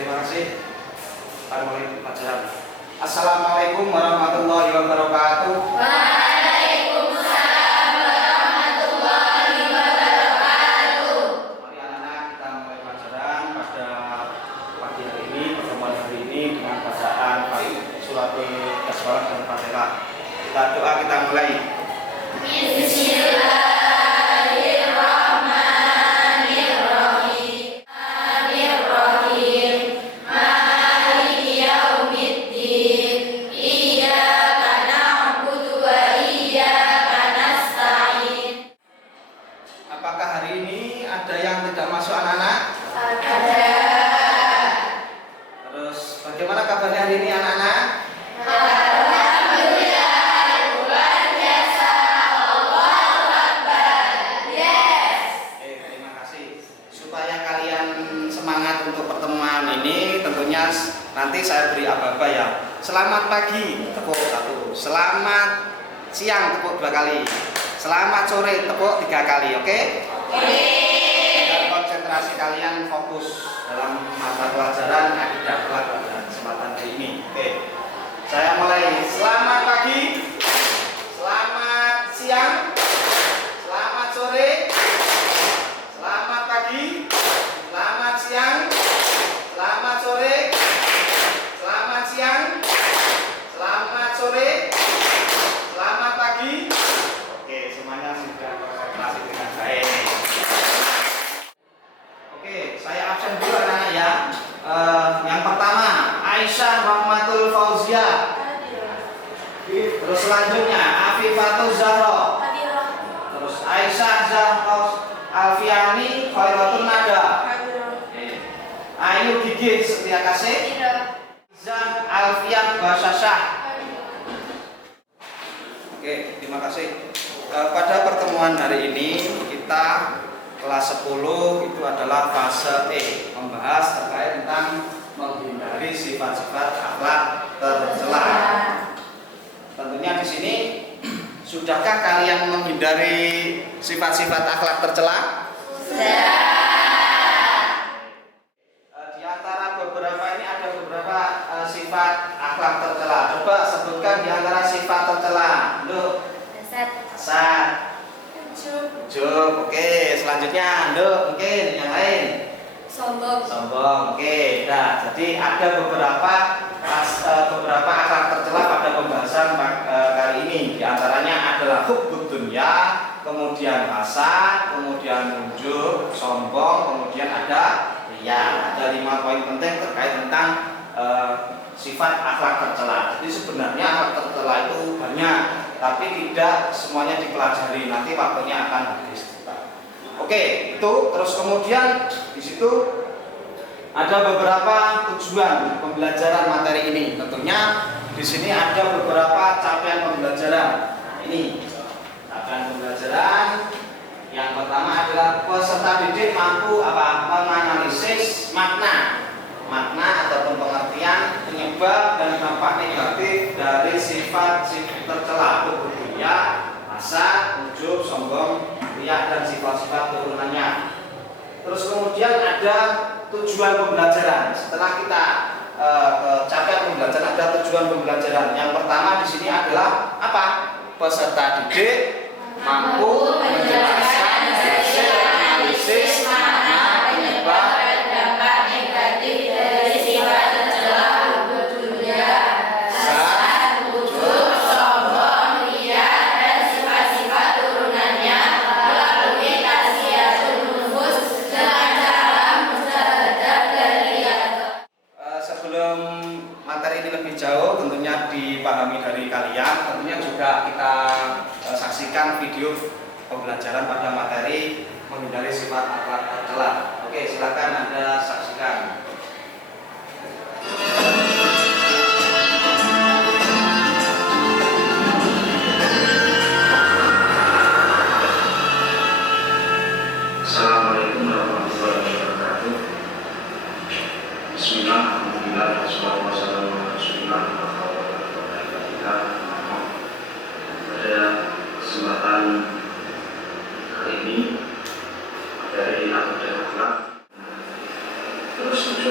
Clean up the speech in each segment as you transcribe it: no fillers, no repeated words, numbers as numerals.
terima kasih. Mari mulai pelajaran. Assalamualaikum warahmatullahi wabarakatuh. Waalaikumsalam warahmatullahi wabarakatuh. Mari anak-anak kita mulai pelajaran pada pagi hari ini, pertemuan hari ini dengan bacaan surat Al-Basmalah dan Fatihah. Kita doa, kita mulai. Bismillahirrahmanirrahim. Maliki yaumiddin. Iyyaka na'budu wa iyyaka nasta'in. Apakah hari ini ada yang tidak masuk anak-anak? Ada. Terus bagaimana kabarnya hari ini anak-anak? Semangat untuk pertemuan ini, tentunya nanti saya beri aba-aba ya. Selamat pagi, tepuk 1. Selamat siang, tepuk 2 kali. Selamat sore, tepuk 3 kali, oke? Agar konsentrasi kalian fokus dalam mata pelajaran akidah kelak pada kesempatan hari ini. Oke. Saya mulai. Selamat pagi, selamat siang, selamat sore, selamat pagi, selamat siang, selamat sore, selamat siang, selamat sore, selamat pagi. Oke, semuanya sudah konsentrasi dengan baik. Oke, saya absen dulu anak-anak ya. Yang pertama, Aisyah Rahmatul Fauziah. Terus selanjutnya, Afifatul Zahra. Terus Aisyah Zahra Alfiani Khairatul Nada. Ayu Gigi Setia Kasih. Zah Alfian Basasyah. Oke, terima kasih. Pada pertemuan hari ini kita kelas 10 itu adalah fase E, membahas terkait tentang menghindari sifat-sifat akhlak tercela. Tentunya di sini sudahkah kalian menghindari sifat-sifat akhlak tercela? Sudah. Di antara beberapa ini ada beberapa sifat akhlak tercela. Coba sebutkan di antara sifat tercela. Nduk. Hasad. Ujub. Oke, selanjutnya Nduk, mungkin yang lain. Sombong. Oke. Nah, jadi ada beberapa akhlak tercela pada pembahasan kali ini. Di antaranya adalah hubbud dunya, kemudian hasad, kemudian ujub, sombong, kemudian ada riya. Ada 5 poin penting terkait tentang sifat akhlak tercela. Jadi sebenarnya akhlak tercela itu banyak, tapi tidak semuanya dipelajari. Nanti waktunya akan habis. Oke, itu terus kemudian di situ ada beberapa tujuan pembelajaran materi ini. Tentunya di sini ada beberapa capaian pembelajaran. Nah, ini capaian pembelajaran. Yang pertama adalah peserta didik mampu menganalisis makna ataupun pengertian, penyebab dan dampak negatif dari sifat tercela dunia, hasad, ujub, sombong, riya dan sifat-sifat turunannya. Terus kemudian ada tujuan pembelajaran. Setelah kita capaian pembelajaran, ada tujuan pembelajaran. Yang pertama di sini adalah apa? Peserta didik mampu menjelaskan hasil analisis makna, penyebab dan dampak negatif dari sifat tercela dunia, hasad, ujub, sombong, riya dan sifat-sifat turunannya melalui tasfiyatun nufus dengan cara mujahadah dan riyadhah. Sebelum materi ini lebih jauh tentunya dipahami dari kalian, tentunya juga kita saksikan video pembelajaran pada materi menghindari sifat akhlak tercela. Oke, silakan Anda saksikan. Assalamualaikum warahmatullahi wabarakatuh. Bismillah, alhamdulillah, wassalatu wassalamu ala rasulillah pada kesempatan kali ini dari akhlak terus tujuan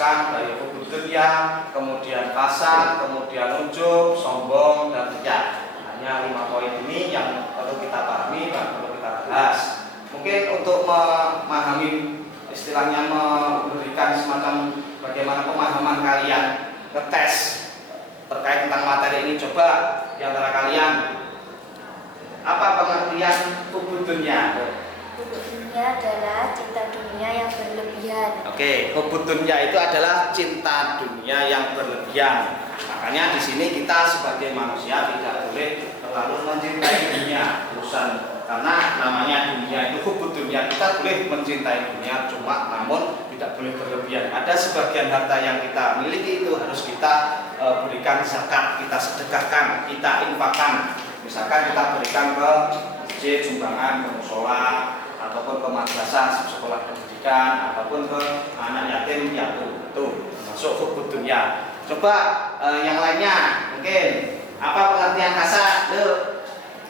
jelaskan dari hubud dunya, kemudian hasad, kemudian ujub, sombong, dan riya. Hanya 5 poin ini yang perlu kita pahami dan perlu kita bahas. Mungkin untuk memahami, istilahnya memberikan semacam bagaimana pemahaman kalian ngetes terkait tentang materi ini, coba di antara kalian apa pengertian hubud dunya? Hubud dunia adalah cinta dunia yang berlebihan. Oke, hubud dunya itu adalah cinta dunia yang berlebihan. Makanya di sini kita sebagai manusia tidak boleh terlalu mencintai dunia, urusan, karena namanya dunia itu hubud dunia. Kita boleh mencintai dunia, cuma namun tidak boleh berlebihan. Ada sebagian harta yang kita miliki itu harus kita berikan zakat, kita sedekahkan, kita infakkan. Misalkan kita berikan ke masjid, sumbangan, ke mushola, ataupun ke madrasah, sekolah pendidikan, ataupun ke anak yatim piatu, itu termasuk hubud dunya. Coba yang lainnya, mungkin apa pengertian hasad?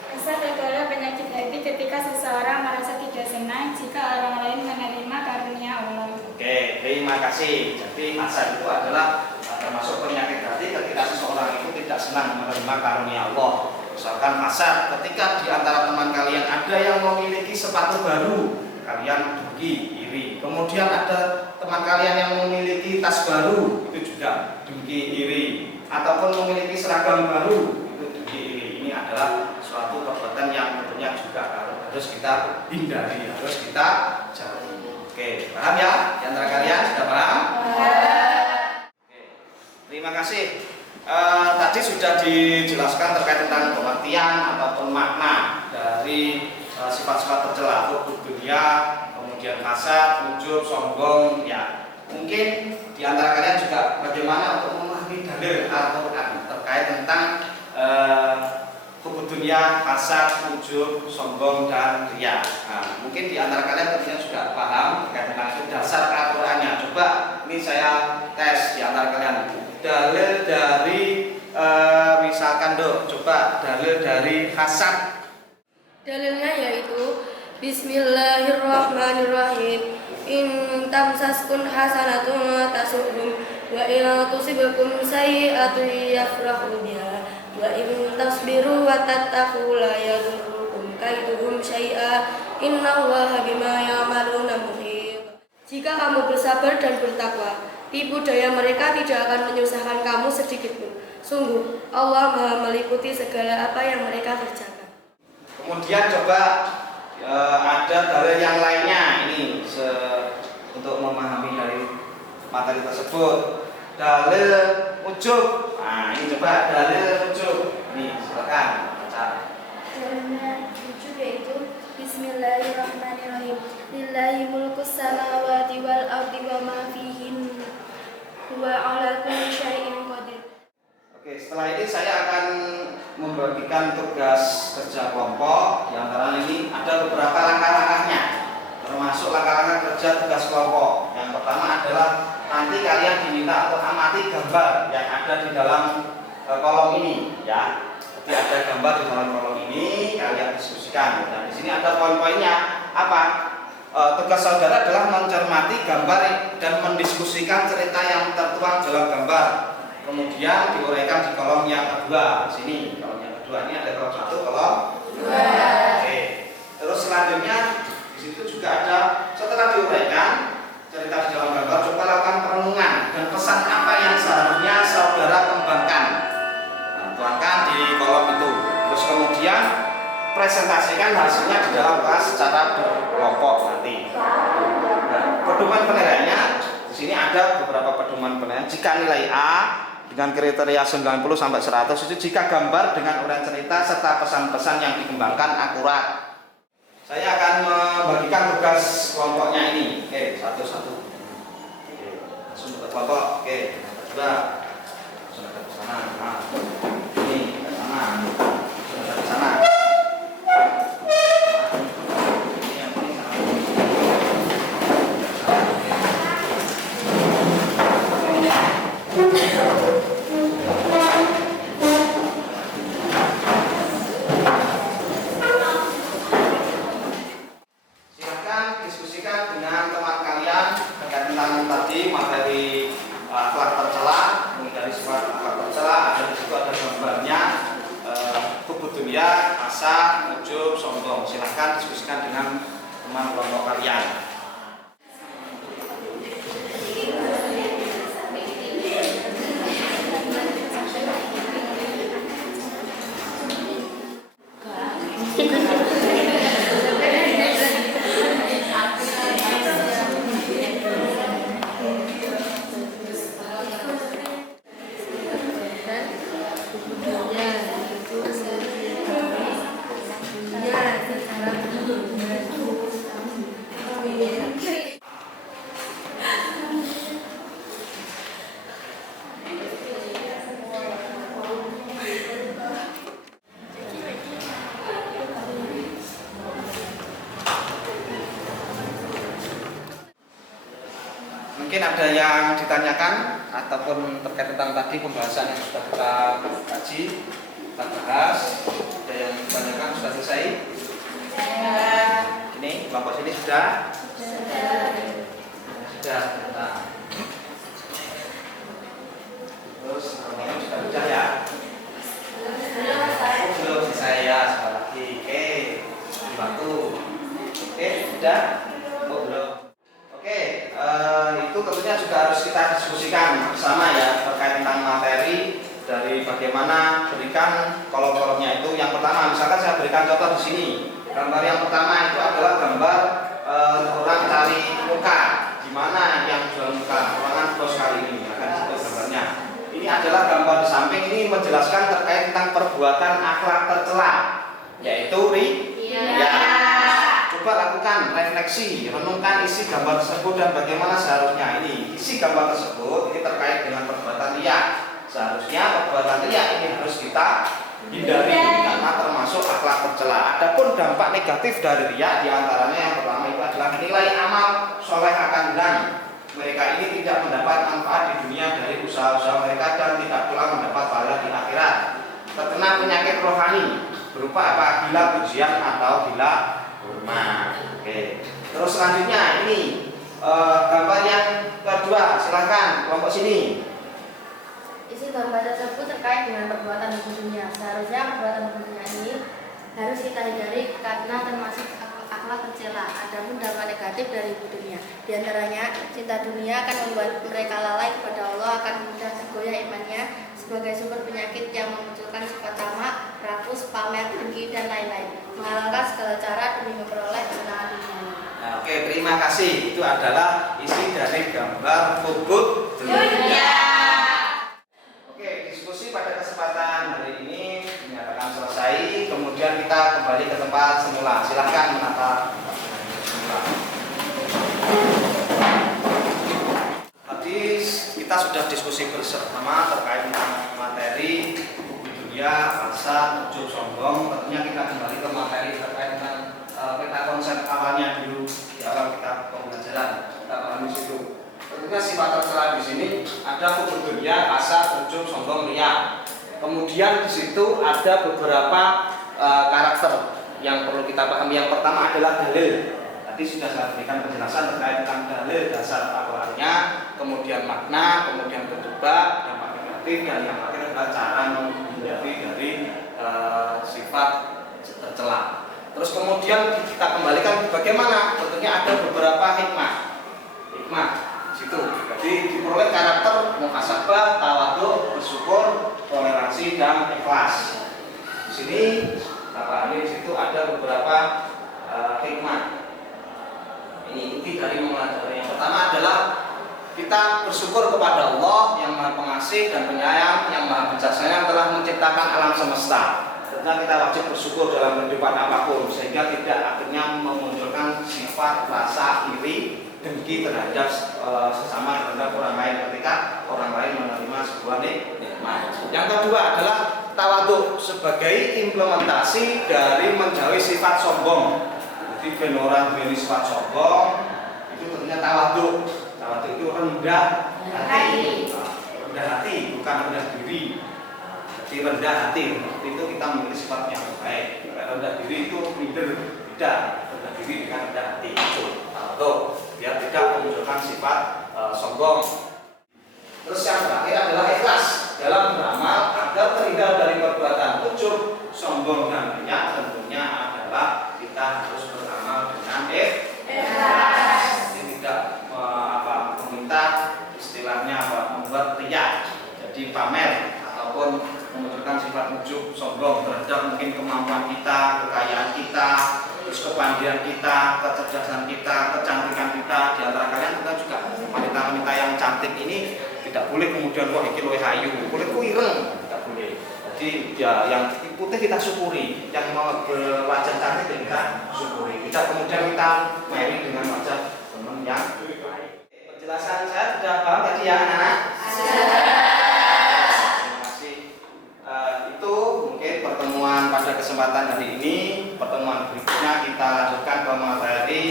Hasad adalah penyakit hati ketika seseorang merasa tidak senang jika orang lain menerima karunia Allah. Oke, terima kasih. Jadi hasad itu adalah termasuk penyakit hati ketika seseorang itu tidak senang menerima karunia Allah. Misalkan hasad ketika di antara teman kalian ada yang memiliki sepatu baru, kalian dengki, iri. Kemudian ada teman kalian yang memiliki tas baru, itu juga dengki, iri. Ataupun memiliki seragam baru, itu dengki, iri. Ini adalah suatu perbuatan yang tentunya juga harus kita hindari, harus kita jauhi. Oke, paham ya? Di antara kalian sudah paham? Oke, terima kasih. Tadi sudah dijelaskan terkait tentang pengertian ataupun makna dari sifat-sifat tercela, hubud dunya, kemudian hasad, ujub, sombong. Ya, mungkin di antara kalian juga bagaimana untuk memahami dalil Al-Quran terkait tentang hubud dunya, hasad, ujub, sombong, dan riya. Nah, mungkin di antara kalian tentunya sudah paham terkait tentang itu dasar Al-Qurannya. Coba ini saya tes di antara kalian. Dalil dari misalkan coba dalil dari hasad. Dalilnya yaitu Bismillahirrahmanirrahim. In tamsaskun hasanatun tasu'hum wa in tusibkum sayyi'atun yafrahu biha wa in tasbiru wa tattaqu la yadurrukum kaiduhum syai'a innallaha bima ya'maluna muhit. Jika kamu bersabar dan bertakwa, tipu daya mereka tidak akan menyusahkan kamu sedikit pun. Sungguh, Allah Maha meliputi segala apa yang mereka kerjakan. Kemudian coba ada dalil yang lainnya ini untuk memahami dari materi tersebut. Dalil ujub. Nah, ini coba dalil ujub. Nih, silakan baca. Dalilnya ujub yaitu Bismillahirrahmanirrahim. Lillahi mulkus samawati wal ardi wa ma fihin. Huwa ala kulli syai'in qadir. Oke, setelah ini saya akan membagikan tugas kerja kelompok. Di antara ini ada beberapa langkah-langkahnya, termasuk langkah-langkah kerja tugas kelompok. Yang pertama adalah nanti kalian diminta untuk amati gambar yang ada di dalam kolom ini, ya. Jadi ada gambar di dalam kolom ini, kalian diskusikan. Dan di sini ada poin-poinnya. Apa? Tugas saudara adalah mencermati gambar dan mendiskusikan cerita yang tertuang dalam gambar. Kemudian diuraikan di kolom yang kedua. Di sini kolom yang kedua ini ada kolom 1, kolom 2. Oke. Terus selanjutnya di situ juga ada, setelah diuraikan cerita di dalam gambar, coba lakukan perenungan dan pesan apa yang seharusnya saudara kembangkan. Nah, tuangkan di kolom itu. Terus kemudian presentasikan hasilnya di dalam kelas secara berkelompok nanti. Nah, pedoman penilaiannya di sini ada beberapa pedoman penilaian. Jika nilai A dengan kriteria 90 sampai 100 itu jika gambar dengan uraian cerita serta pesan-pesan yang dikembangkan akurat. Saya akan membagikan tugas kelompoknya ini. Oke, satu-satu. Oke, langsung ke kelompok. Oke, coba sudah ke sana. Nah, ini ke sana. Sudah ke sana. Silahkan diskusikan dengan teman kalian terkait tentang tadi materi rasa, ujub, sombong. Silahkan diskusikan dengan teman kelompok kalian. Mungkin ada yang ditanyakan ataupun terkait tentang tadi pembahasan yang sudah kita kaji, kita bahas. Ada yang ditanyakan, sudah selesai? Ini kelompok sini sudah? Sudah. Nah. Terus ini sudah ya? Belum selesai ya, sekali lagi. Oke, waktu. Oke, sudah? Oh belum. Oke, itu tentunya juga harus kita diskusikan bersama ya terkait tentang materi dari bagaimana berikan kolom-kolomnya itu. Yang pertama, misalkan saya berikan contoh di sini. Gambar yang pertama itu adalah gambar orang cari muka. Gimana yang jual muka? Ruangan bos kali ini akan disebut gambarnya. Ini adalah gambar di samping, ini menjelaskan terkait tentang perbuatan akhlak tercela, yaitu riya. Coba lakukan refleksi, renungkan isi gambar tersebut dan bagaimana seharusnya ini. Isi gambar tersebut ini terkait dengan perbuatan riya. Seharusnya perbuatan riya ini harus kita hindari karena termasuk akhlak tercela. Adapun dampak negatif dari riya diantaranya yang pertama itu adalah nilai amal soleh akan hilang. Mereka ini tidak mendapat manfaat di dunia dari usaha-usaha mereka dan tidak pula mendapat pahala di akhirat. Terkena penyakit rohani berupa apa? Gila pujian atau gila rumah. Oke. Terus selanjutnya ini gambar yang kedua, silahkan kelompok sini. Isi gambar tersebut terkait dengan perbuatan di dunia. Seharusnya perbuatan di dunia ini harus kita hindari karena termasuk akhlak tercela. Adapun dampak negatif dari dunia, di antaranya cinta dunia akan membuat mereka lalai kepada Allah, akan mudah tergoyah imannya sebagai sumber penyakit yang memunculkan sifat tamak, rakus, pamer, dengki dan lain-lain, menghalalkan segala cara demi memperoleh kesenangan dunia. Nah, oke, terima kasih. Itu adalah isi dari gambar hubud dunia. Oke, diskusi pada kesempatan hari ini dinyatakan selesai. Kemudian kita kembali ke tempat semula. Silahkan menata semula. Tadi kita sudah diskusi bersama terkait dengan materi hubud dunia, rasa, ujub, sombong. Tentunya kita kembali ke materi terkait dengan peta konsep awalnya dulu di awal kita pembelajaran. Kita pahami situ. Tentunya sifat tercela di sini ada hubud dunia, rasa, ujub, sombong, riya. Kemudian di situ ada beberapa karakter yang perlu kita pahami. Yang pertama adalah dalil. Tadi sudah saya berikan penjelasan terkait tentang dalil dasar awalnya, kemudian makna, kemudian bentuk bab, dampak negatif, dan yang terakhir adalah cara menghindari dari sifat tercela. Terus kemudian kita kembalikan bagaimana? Tentunya ada beberapa hikmah situ. Jadi diperoleh karakter muhasabah, tawadhu, bersyukur, toleransi dan ikhlas. Di sini kita pahami di situ ada beberapa hikmah. Ini inti dari mempelajari. Yang pertama adalah kita bersyukur kepada Allah yang Maha Pengasih dan Penyayang, yang Maha Bijaksana yang telah menciptakan alam semesta. Tentunya kita wajib bersyukur dalam kehidupan apapun sehingga tidak akhirnya memunculkan sifat rasa iri, dengki terhadap sesama terhadap orang lain ketika orang lain menerima sebuah nikmat. Yang kedua adalah tawadhu sebagai implementasi dari menjauhi sifat sombong. Jadi ben orang memilih sifat sombong itu tentunya tawadhu. Tawadhu itu rendah hati. Rendah hati bukan rendah diri. Jadi rendah hati itu kita memilih sifat yang baik. Rendah diri itu minder, tidak. Rendah diri dengan rendah hati itu tawadhu. Dia tidak memunculkan sifat sombong. Terus yang terakhir adalah ikhlas dalam beramal agar terhindar dari perbuatan ujub, sombong dan riya. ujub sombong terhadap mungkin kemampuan kita, kekayaan kita, terus kepandaian kita, kecerdasan kita, kecantikan kita. Di antara kalian kita juga wanita-wanita yang cantik ini tidak boleh kemudian wah iki luwih ayu, kulitku ireng, tidak boleh. Jadi ya yang putih kita syukuri, yang mau berwajah cantik kita syukuri. Tidak kemudian kita meri dengan wajah teman yang baik. Penjelasan saya sudah paham tadi ya anak-anak? Terima kasih. Itu mungkin pertemuan pada kesempatan hari ini. Pertemuan berikutnya kita lanjutkan ke materi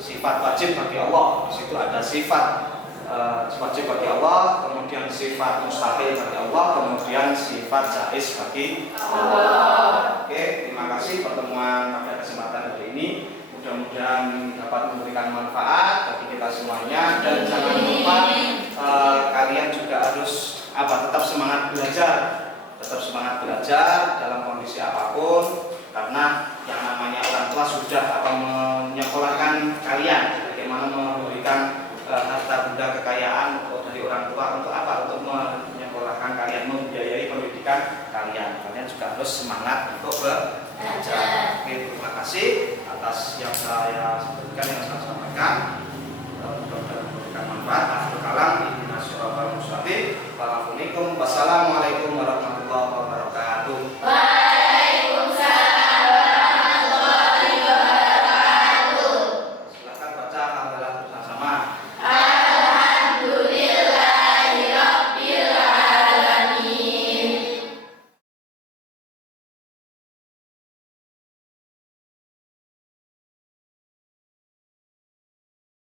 sifat wajib bagi Allah. Di situ ada sifat wajib bagi Allah, kemudian sifat mustahil bagi Allah, kemudian sifat jaiz bagi Allah. Oke, terima kasih pertemuan pada kesempatan hari ini. Mudah-mudahan dapat memberikan manfaat bagi kita semuanya, dan jangan lupa kalian juga harus tetap semangat belajar dalam kondisi apapun, karena yang namanya orang tua sudah menyekolahkan kalian bagaimana memberikan harta benda kekayaan dari orang tua untuk apa? Untuk menyekolahkan kalian, membiayai pendidikan kalian. Kalian juga harus semangat untuk belajar. Oke, terima kasih atas yang saya sebutkan, yang saya sampaikan. Mudah-mudahan memberikan manfaat. Akhirul kalam, ihdinas siratal mustaqim. Wassalamualaikum